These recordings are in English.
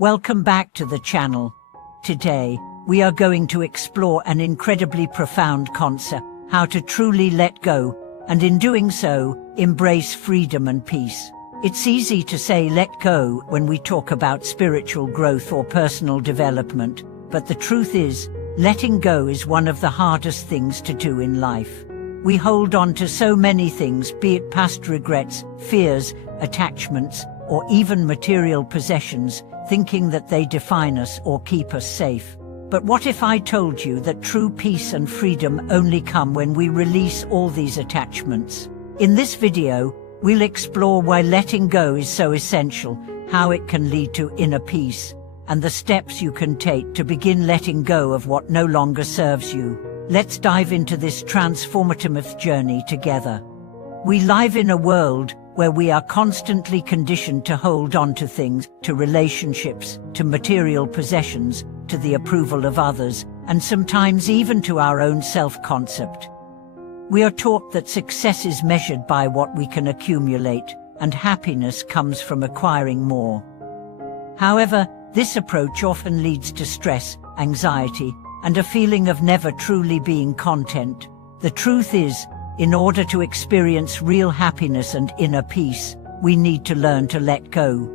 Welcome back to the channel. Today, we are going to explore an incredibly profound concept, how to truly let go, and in doing so, embrace freedom and peace. It's easy to say let go when we talk about spiritual growth or personal development, but the truth is, letting go is one of the hardest things to do in life. We hold on to so many things, be it past regrets, fears, attachments, or even material possessions, thinking that they define us or keep us safe. But what if I told you that true peace and freedom only come when we release all these attachments? In this video, we'll explore why letting go is so essential, how it can lead to inner peace, and the steps you can take to begin letting go of what no longer serves you. Let's dive into this transformative journey together. We live in a world where we are constantly conditioned to hold on to things, to relationships, to material possessions, to the approval of others, and sometimes even to our own self-concept. We are taught that success is measured by what we can accumulate, and happiness comes from acquiring more. However, this approach often leads to stress, anxiety, and a feeling of never truly being content. The truth is, in order to experience real happiness and inner peace, we need to learn to let go.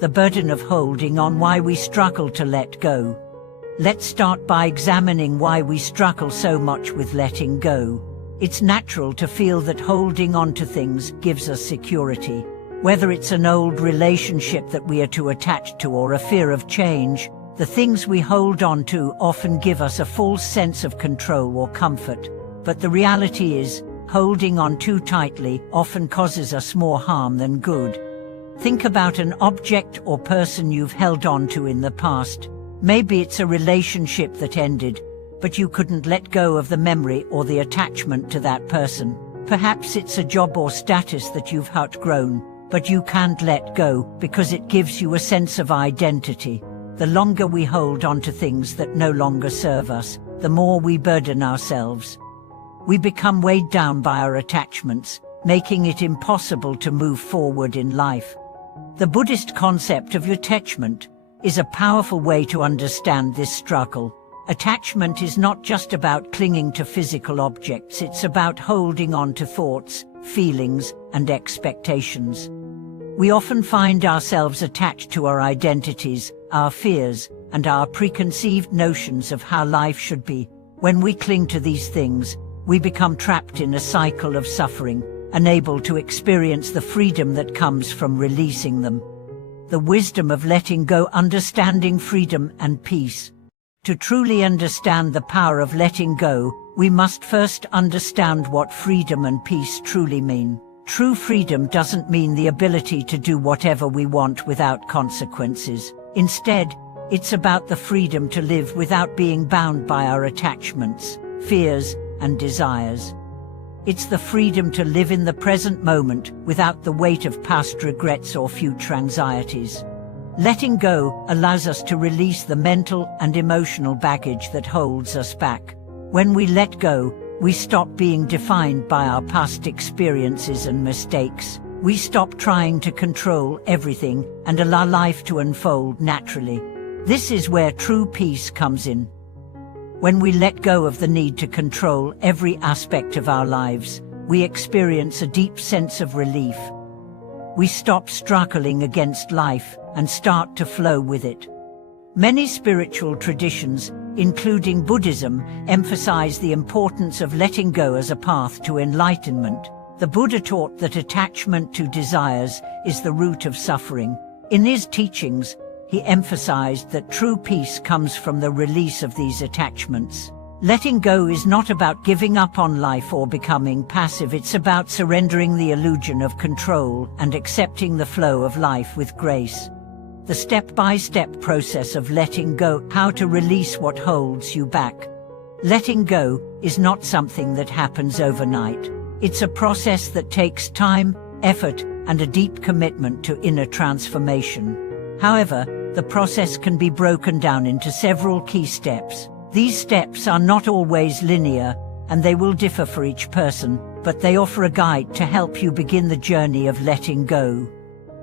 The burden of holding on, why we struggle to let go. Let's start by examining why we struggle so much with letting go. It's natural to feel that holding on to things gives us security. Whether it's an old relationship that we are too attached to or a fear of change, the things we hold on to often give us a false sense of control or comfort. But the reality is, holding on too tightly often causes us more harm than good. Think about an object or person you've held on to in the past. Maybe it's a relationship that ended, but you couldn't let go of the memory or the attachment to that person. Perhaps it's a job or status that you've outgrown, but you can't let go because it gives you a sense of identity. The longer we hold on to things that no longer serve us, the more we burden ourselves. We become weighed down by our attachments, making it impossible to move forward in life. The Buddhist concept of attachment is a powerful way to understand this struggle. Attachment is not just about clinging to physical objects, it's about holding on to thoughts, feelings, and expectations. We often find ourselves attached to our identities, our fears, and our preconceived notions of how life should be. When we cling to these things, we become trapped in a cycle of suffering, unable to experience the freedom that comes from releasing them. The wisdom of letting go, understanding freedom and peace. To truly understand the power of letting go, we must first understand what freedom and peace truly mean. True freedom doesn't mean the ability to do whatever we want without consequences. Instead, it's about the freedom to live without being bound by our attachments, fears, and desires. It's the freedom to live in the present moment without the weight of past regrets or future anxieties. Letting go allows us to release the mental and emotional baggage that holds us back. When we let go, we stop being defined by our past experiences and mistakes. We stop trying to control everything and allow life to unfold naturally. This is where true peace comes in. When we let go of the need to control every aspect of our lives, we experience a deep sense of relief. We stop struggling against life and start to flow with it. Many spiritual traditions, including Buddhism, emphasize the importance of letting go as a path to enlightenment. The Buddha taught that attachment to desires is the root of suffering. In his teachings, he emphasized that true peace comes from the release of these attachments. Letting go is not about giving up on life or becoming passive, it's about surrendering the illusion of control and accepting the flow of life with grace. The step-by-step process of letting go, how to release what holds you back. Letting go is not something that happens overnight. It's a process that takes time, effort, and a deep commitment to inner transformation. However, the process can be broken down into several key steps. These steps are not always linear, and they will differ for each person, but they offer a guide to help you begin the journey of letting go.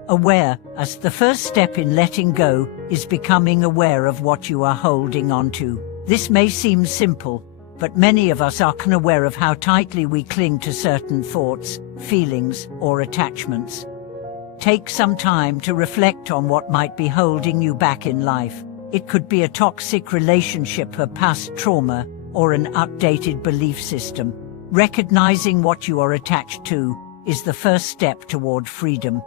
Aware, as the first step in letting go, is becoming aware of what you are holding on to. This may seem simple, but many of us are unaware of how tightly we cling to certain thoughts, feelings, or attachments. Take some time to reflect on what might be holding you back in life. It could be a toxic relationship, a past trauma, or an outdated belief system. Recognizing what you are attached to is the first step toward freedom.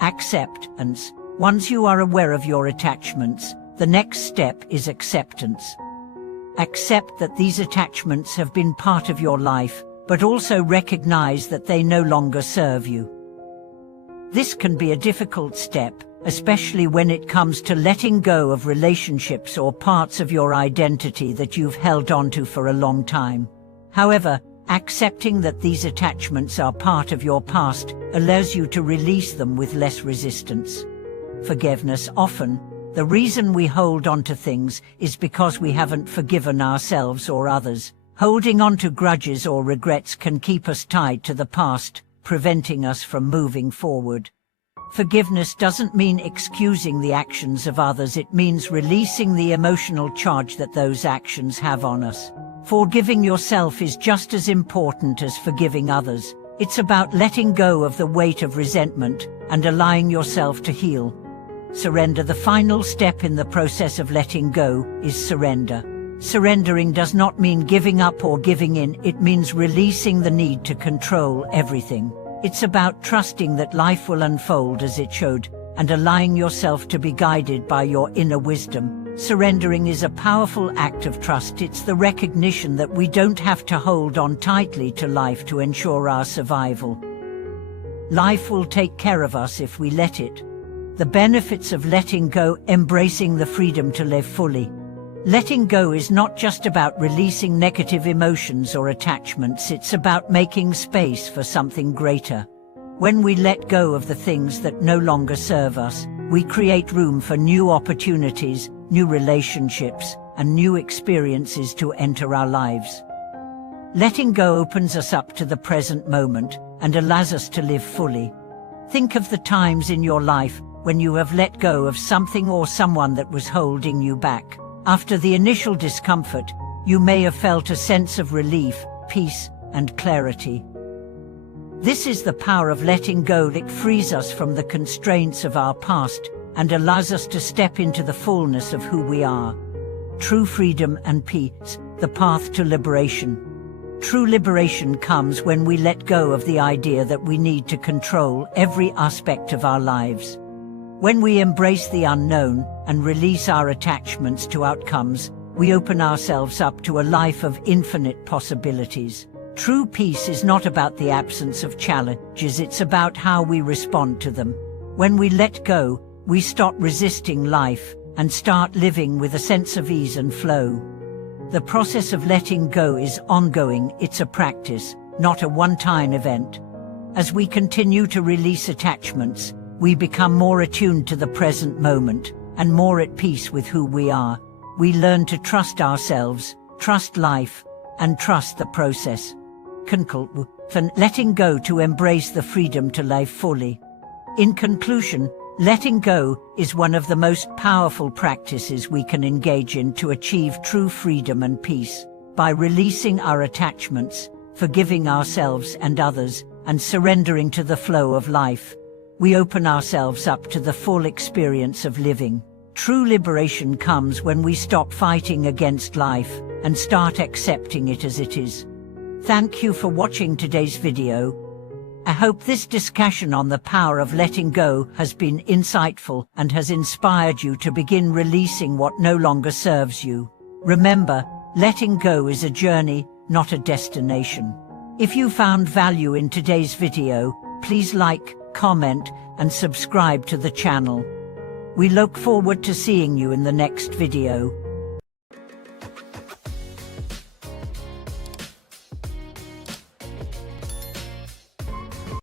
Acceptance. Once you are aware of your attachments, the next step is acceptance. Accept that these attachments have been part of your life, but also recognize that they no longer serve you. This can be a difficult step, especially when it comes to letting go of relationships or parts of your identity that you've held onto for a long time. However, accepting that these attachments are part of your past allows you to release them with less resistance. Forgiveness. Often, the reason we hold on to things is because we haven't forgiven ourselves or others. Holding on to grudges or regrets can keep us tied to the past, preventing us from moving forward. Forgiveness doesn't mean excusing the actions of others, it means releasing the emotional charge that those actions have on us. Forgiving yourself is just as important as forgiving others. It's about letting go of the weight of resentment and allowing yourself to heal. Surrender. The final step in the process of letting go is surrender. Surrendering does not mean giving up or giving in, it means releasing the need to control everything. It's about trusting that life will unfold as it should, and allowing yourself to be guided by your inner wisdom. Surrendering is a powerful act of trust. It's the recognition that we don't have to hold on tightly to life to ensure our survival. Life will take care of us if we let it. The benefits of letting go. Embracing the freedom to live fully. Letting go is not just about releasing negative emotions or attachments, it's about making space for something greater. When we let go of the things that no longer serve us, we create room for new opportunities, new relationships, and new experiences to enter our lives. Letting go opens us up to the present moment and allows us to live fully. Think of the times in your life when you have let go of something or someone that was holding you back. After the initial discomfort, you may have felt a sense of relief, peace, and clarity. This is the power of letting go. It frees us from the constraints of our past and allows us to step into the fullness of who we are. True freedom and peace, the path to liberation. True liberation comes when we let go of the idea that we need to control every aspect of our lives. When we embrace the unknown and release our attachments to outcomes, we open ourselves up to a life of infinite possibilities. True peace is not about the absence of challenges, it's about how we respond to them. When we let go, we stop resisting life and start living with a sense of ease and flow. The process of letting go is ongoing. It's a practice, not a one-time event. As we continue to release attachments, we become more attuned to the present moment and more at peace with who we are. We learn to trust ourselves, trust life, and trust the process. Conclusion: letting go to embrace the freedom to live fully. In conclusion, letting go is one of the most powerful practices we can engage in to achieve true freedom and peace. By releasing our attachments, forgiving ourselves and others, and surrendering to the flow of life, we open ourselves up to the full experience of living. True liberation comes when we stop fighting against life and start accepting it as it is. Thank you for watching today's video. I hope this discussion on the power of letting go has been insightful and has inspired you to begin releasing what no longer serves you. Remember, letting go is a journey, not a destination. If you found value in today's video, please like, comment, and subscribe to the channel. We look forward to seeing you in the next video.